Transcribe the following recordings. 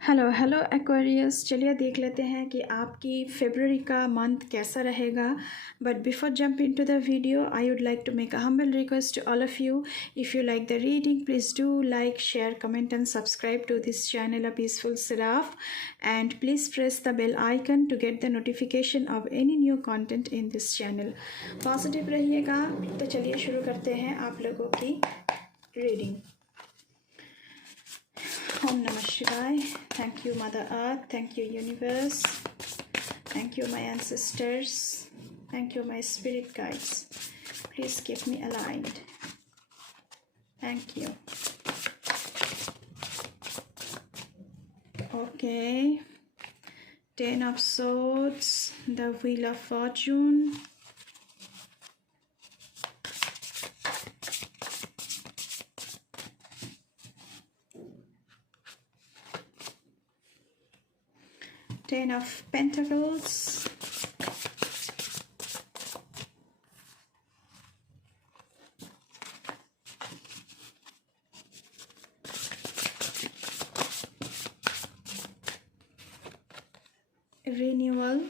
Hello hello Aquarius, चलिए देख लेते हैं कि आपकी फरवरी का मंथ कैसा रहेगा। But before jump into the video, I would like to make a humble request to all of you. If you like the reading, please do like, share, comment and subscribe to this channel, A Peaceful Seraph, and please press the bell icon to get the notification of any new content in this channel. Positive रहिएगा। तो चलिए शुरू करते हैं आप लोगों की reading. Om Namah Shivaya. Thank you, Mother Earth. Thank you, Universe. Thank you, my ancestors. Thank you, my spirit guides. Please keep me aligned. Thank you. Okay. 10 of Swords, the Wheel of Fortune. Ten of Pentacles. Renewal.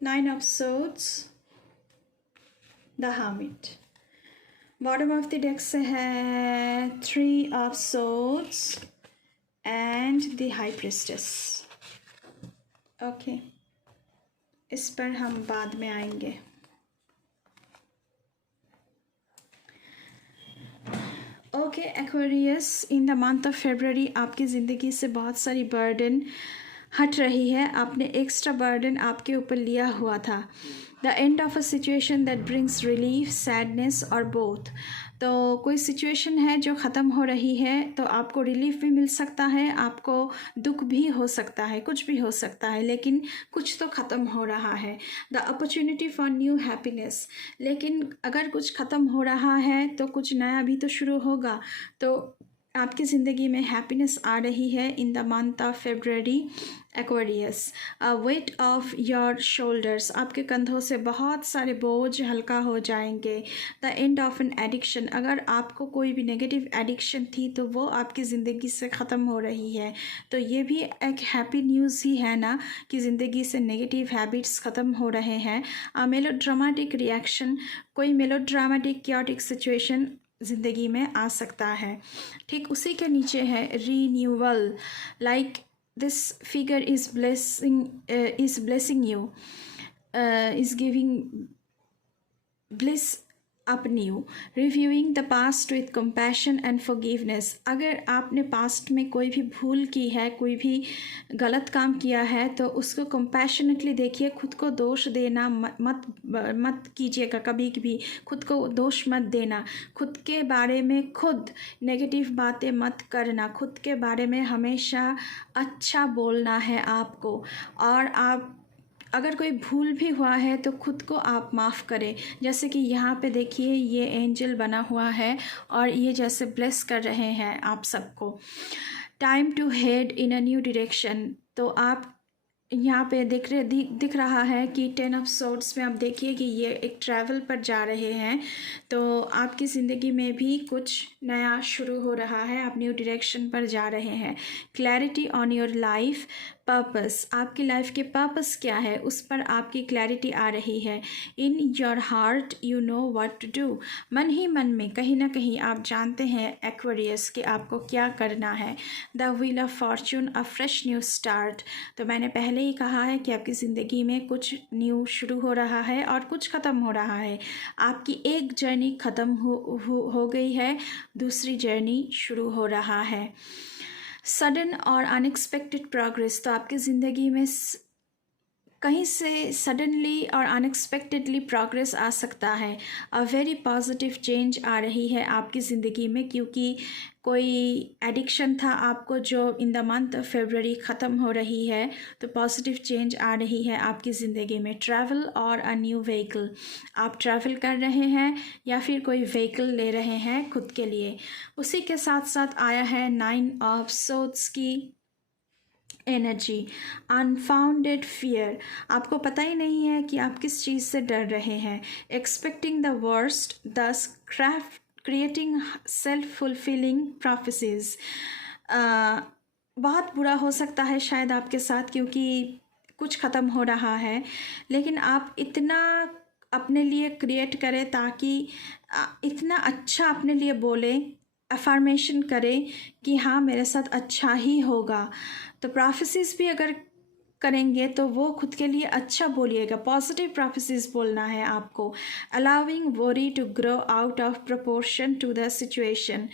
Nine of Swords, the Hermit. Bottom of the deck से है 3 of Swords and the high priestess. Okay, इस पर हम बाद में आएंगे. Okay Aquarius, in the month of February आपकी ज़िंदगी से बहुत सारी बर्डन हट रही है. आपने एक्स्ट्रा बर्डन आपके ऊपर लिया हुआ था. The end of a situation that brings relief, sadness और बोथ. तो कोई सिचुएशन है जो ख़त्म हो रही है, तो आपको रिलीफ भी मिल सकता है, आपको दुख भी हो सकता है, कुछ भी हो सकता है, लेकिन कुछ तो ख़त्म हो रहा है. The opportunity for new happiness. लेकिन अगर कुछ ख़त्म हो रहा है तो कुछ नया भी तो शुरू होगा. तो आपकी ज़िंदगी में हैप्पीनेस आ रही है in the month of February Aquarius. Weight of your shoulders. आपके कंधों से बहुत सारे बोझ हल्का हो जाएंगे. The end of an addiction. अगर आपको कोई भी नेगेटिव एडिक्शन थी तो वो आपकी ज़िंदगी से ख़त्म हो रही है. तो ये भी एक हैप्पी न्यूज़ ही है ना कि ज़िंदगी से नेगेटिव हैबिट्स ख़त्म हो रहे हैं. Melodramatic reaction. कोई मेलोड्रामेटिक क्योटिक सिचुएशन ज़िंदगी में आ सकता है. ठीक उसी के नीचे है renewal. Like this figure is blessing you, is giving bliss up new, reviewing the past with compassion and forgiveness. अगर आपने पास्ट में कोई भी भूल की है, कोई भी गलत काम किया है, तो उसको compassionately देखिए. खुद को दोष देना मत कीजिएगा कभी भी. खुद को दोष मत देना. खुद के बारे में खुद नेगेटिव बातें मत करना. खुद के बारे में हमेशा अच्छा बोलना है आपको. और आप अगर कोई भूल भी हुआ है तो खुद को आप माफ़ करें. जैसे कि यहाँ पे देखिए ये एंजल बना हुआ है और ये जैसे ब्लेस कर रहे हैं आप सबको. Time to head in a new direction. तो आप यहाँ पे दिख रहा है कि 10 ऑफ सोर्ड्स में आप देखिए कि ये एक ट्रैवल पर जा रहे हैं. तो आपकी ज़िंदगी में भी कुछ नया शुरू हो रहा है. आप न्यू डायरेक्शन पर जा रहे हैं. Clarity on your life purpose. आपकी लाइफ के पर्पस क्या है उस पर आपकी क्लैरिटी आ रही है. In your heart you know what to do. मन ही मन में कहीं ना कहीं आप जानते हैं एक्वेरियस कि आपको क्या करना है. The wheel of Fortune, a fresh new start. तो मैंने पहले ही कहा है कि आपकी ज़िंदगी में कुछ न्यू शुरू हो रहा है और कुछ ख़त्म हो रहा है. आपकी एक जर्नी ख़त्म हो गई है, दूसरी जर्नी शुरू हो रहा है. सडन और अनएक्सपेक्टेड प्रोग्रेस. तो आपकी ज़िंदगी में कहीं से सडनली और अनएक्सपेक्टेडली प्रोग्रेस आ सकता है। अ वेरी पॉजिटिव चेंज आ रही है आपकी ज़िंदगी में, क्योंकि कोई एडिक्शन था आपको जो इन द मंथ ऑफ फरवरी ख़त्म हो रही है, तो पॉजिटिव चेंज आ रही है आपकी ज़िंदगी में। ट्रैवल और अ न्यू व्हीकल, आप ट्रैवल कर रहे हैं या फिर कोई व्हीकल ले रहे हैं खुद के लिए। उसी के साथ साथ आया है 9 ऑफ सोर्ड्स की एनर्जी। अनफाउंडेड फियर, आपको पता ही नहीं है कि आप किस चीज़ से डर रहे हैं। एक्सपेक्टिंग द वर्स्ट, दस craft creating self fulfilling prophecies. बहुत बुरा हो सकता है शायद आपके साथ, क्योंकि कुछ ख़त्म हो रहा है, लेकिन आप इतना अपने लिए क्रिएट करें ताकि इतना अच्छा अपने लिए बोले, अफर्मेशन करें कि हाँ मेरे साथ अच्छा ही होगा। तो प्रोफेसीज भी अगर करेंगे तो वो खुद के लिए अच्छा बोलिएगा, पॉजिटिव प्रोफेसीज बोलना है आपको। Allowing worry to grow out of proportion to the situation,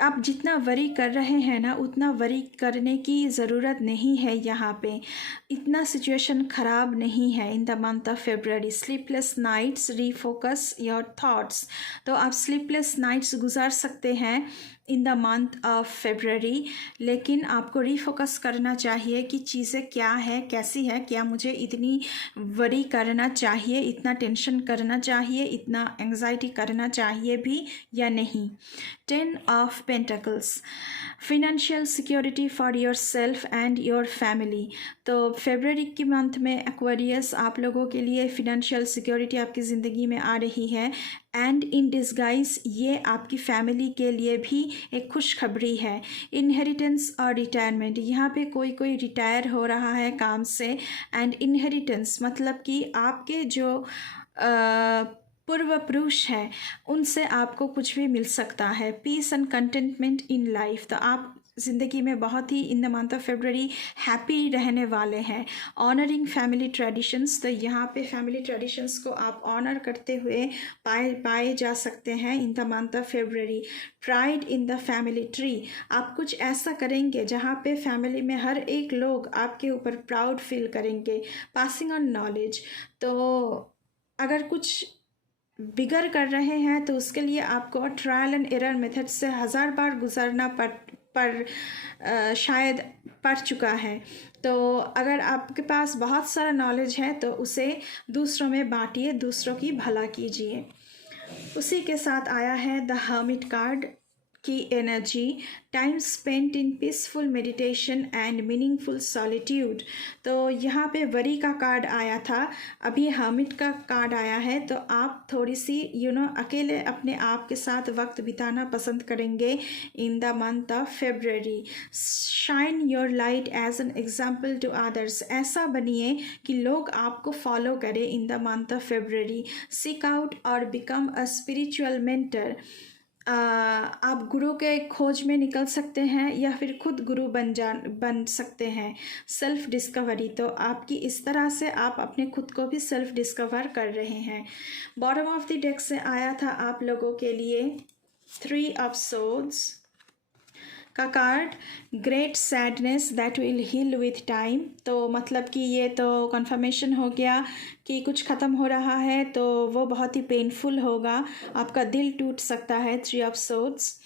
आप जितना वरी कर रहे हैं ना उतना वरी करने की ज़रूरत नहीं है। यहाँ पे इतना सिचुएशन ख़राब नहीं है। In the month of February, sleepless nights refocus your thoughts, तो आप स्लीपलेस नाइट्स गुजार सकते हैं in the month of February, लेकिन आपको रीफोकस करना चाहिए कि चीज़ें क्या है, कैसी है, क्या मुझे इतनी वरी करना चाहिए, इतना टेंशन करना चाहिए, इतना एंग्जाइटी करना चाहिए भी या नहीं। 10 of pentacles, financial security for your self and your family, तो फेब्रवरी के मंथ में एक्वेरियस आप लोगों के लिए फिनेंशियल सिक्योरिटी आपकी ज़िंदगी में आ रही है। एंड इन डिस्गाइज, ये आपकी फैमिली के लिए भी एक खुशखबरी है। इनहेरिटेंस और रिटायरमेंट, यहाँ पे कोई रिटायर हो रहा है काम से। एंड इनहेरिटेंस मतलब कि आपके जो पूर्व पुरुष हैं उनसे आपको कुछ भी मिल सकता है। Peace and contentment in life, तो आप ज़िंदगी में बहुत ही in the month of February happy रहने वाले हैं। ऑनरिंग फैमिली ट्रेडिशंस, तो यहाँ पे फैमिली ट्रेडिशंस को आप ऑनर करते हुए पाए जा सकते हैं in the month of February. Pride in the family tree, आप कुछ ऐसा करेंगे जहाँ पे फैमिली में हर एक लोग आपके ऊपर प्राउड फील करेंगे। पासिंग ऑन नॉलेज, तो अगर कुछ बिगर कर रहे हैं तो उसके लिए आपको ट्रायल एंड एरर मेथड से 1000 बार गुजरना शायद पड़ चुका है। तो अगर आपके पास बहुत सारा नॉलेज है तो उसे दूसरों में बांटिए, दूसरों की भला कीजिए। उसी के साथ आया है द हर्मिट कार्ड की energy. Time spent in peaceful meditation and meaningful solitude, तो यहाँ पे वरी का कार्ड आया था, अभी हर्मिट का कार्ड आया है। तो आप थोड़ी सी अकेले अपने आप के साथ वक्त बिताना पसंद करेंगे in the month of February. Shine your light as an example to others, ऐसा बनिए कि लोग आपको फॉलो करें in the month of February. Seek out और बिकम अ स्पिरिचुअल मेंटर, आप गुरु के खोज में निकल सकते हैं या फिर खुद गुरु बन सकते हैं। सेल्फ डिस्कवरी, तो आपकी इस तरह से आप अपने खुद को भी सेल्फ डिस्कवर कर रहे हैं। बॉटम ऑफ द डेक से आया था आप लोगों के लिए 3 ऑफ सोर्ड्स का card. Great sadness that will heal with time, तो मतलब कि ये तो कंफर्मेशन हो गया कि कुछ ख़त्म हो रहा है तो वो बहुत ही पेनफुल होगा, आपका दिल टूट सकता है। 3 of swords.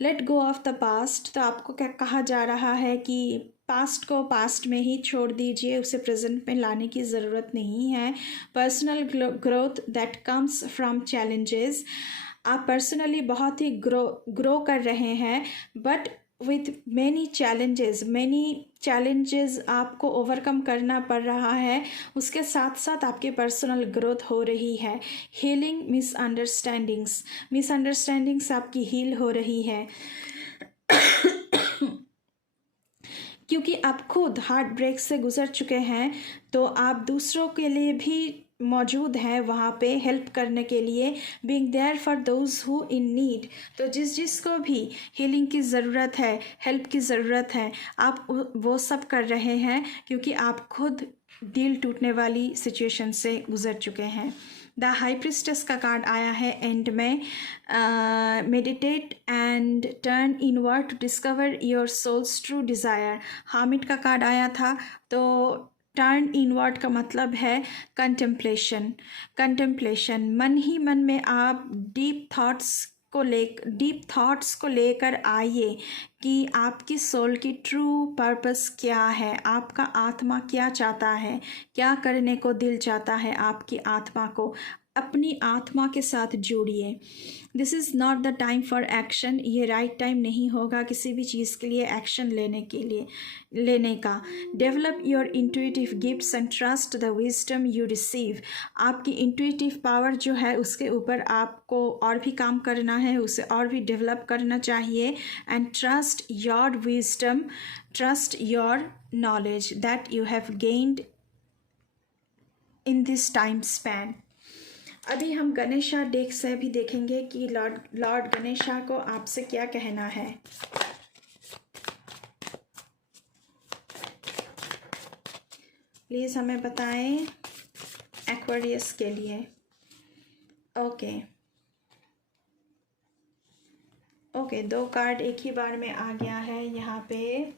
Let go of the past, तो आपको क्या कहा जा रहा है कि पास्ट को पास्ट में ही छोड़ दीजिए, उसे प्रेजेंट में लाने की ज़रूरत नहीं है। Personal growth that comes from challenges, आप पर्सनली बहुत ही ग्रो कर रहे हैं, बट विथ मैनी चैलेंजेस आपको ओवरकम करना पड़ रहा है। उसके साथ साथ आपकी पर्सनल ग्रोथ हो रही है। हीलिंग मिसअंडरस्टैंडिंग्स आपकी हील हो रही है क्योंकि आप खुद हार्ट ब्रेक से गुजर चुके हैं, तो आप दूसरों के लिए भी मौजूद है वहाँ पे हेल्प करने के लिए। Being there for those who in need, तो जिसको भी हीलिंग की ज़रूरत है, हेल्प की ज़रूरत है, आप वो सब कर रहे हैं क्योंकि आप खुद दिल टूटने वाली सिचुएशन से गुजर चुके हैं। द हाई प्रिस्टेस का कार्ड आया है एंड में। Meditate and turn inward to discover your soul's true desire. Hermit का कार्ड आया था, तो टर्न इनवर्ड का मतलब है कंटेम्पलेशन। मन ही मन में आप डीप थॉट्स को लेकर आइए कि आपकी सोल की ट्रू पर्पस क्या है, आपका आत्मा क्या चाहता है, क्या करने को दिल चाहता है आपकी आत्मा को। अपनी आत्मा के साथ जोड़िए। This is not the time for action. ये राइट टाइम नहीं होगा किसी भी चीज़ के लिए एक्शन लेने का। Develop your intuitive gifts and trust the wisdom you receive. आपकी इंट्यूटिव पावर जो है उसके ऊपर आपको और भी काम करना है, उसे और भी डेवलप करना चाहिए। And trust your wisdom, trust your knowledge that you have gained in this time span. अभी हम गणेशा डेक से भी देखेंगे कि लॉर्ड गणेशा को आपसे क्या कहना है। प्लीज़ हमें बताएं एक्वेरियस के लिए। ओके, 2 कार्ड एक ही बार में आ गया है यहाँ पे।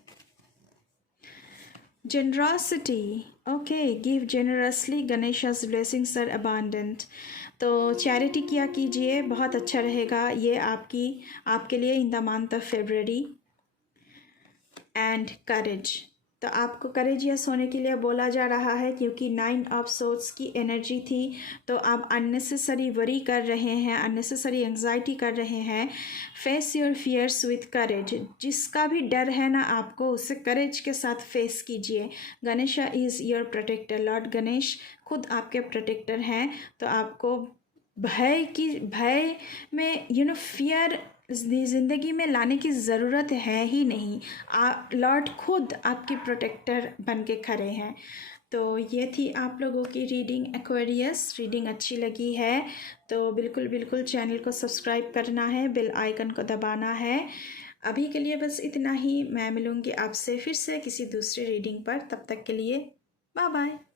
Generosity, okay, give generously, Ganesha's blessings are abundant. तो चैरिटी किया कीजिए, बहुत अच्छा रहेगा ये आपके लिए in the month of February. And courage, तो आपको करेजियस होने के लिए बोला जा रहा है क्योंकि 9 ऑफ सोर्ड्स की एनर्जी थी। तो आप अननेसेसरी वरी कर रहे हैं, अननेसेसरी एंजाइटी कर रहे हैं। Face your fears with courage. जिसका भी डर है ना आपको, उसे करेज के साथ फेस कीजिए। Ganesha is your protector. Lord Ganesh खुद आपके प्रोटेक्टर हैं। तो आपको भय में फियर ज़िंदगी में लाने की ज़रूरत है ही नहीं। लॉर्ड खुद आपकी प्रोटेक्टर बन के खड़े हैं। तो ये थी आप लोगों की रीडिंग एक्वेरियस। रीडिंग अच्छी लगी है तो बिल्कुल चैनल को सब्सक्राइब करना है, बेल आइकन को दबाना है। अभी के लिए बस इतना ही। मैं मिलूँगी आपसे फिर से किसी दूसरी रीडिंग पर। तब तक के लिए बाय बाय।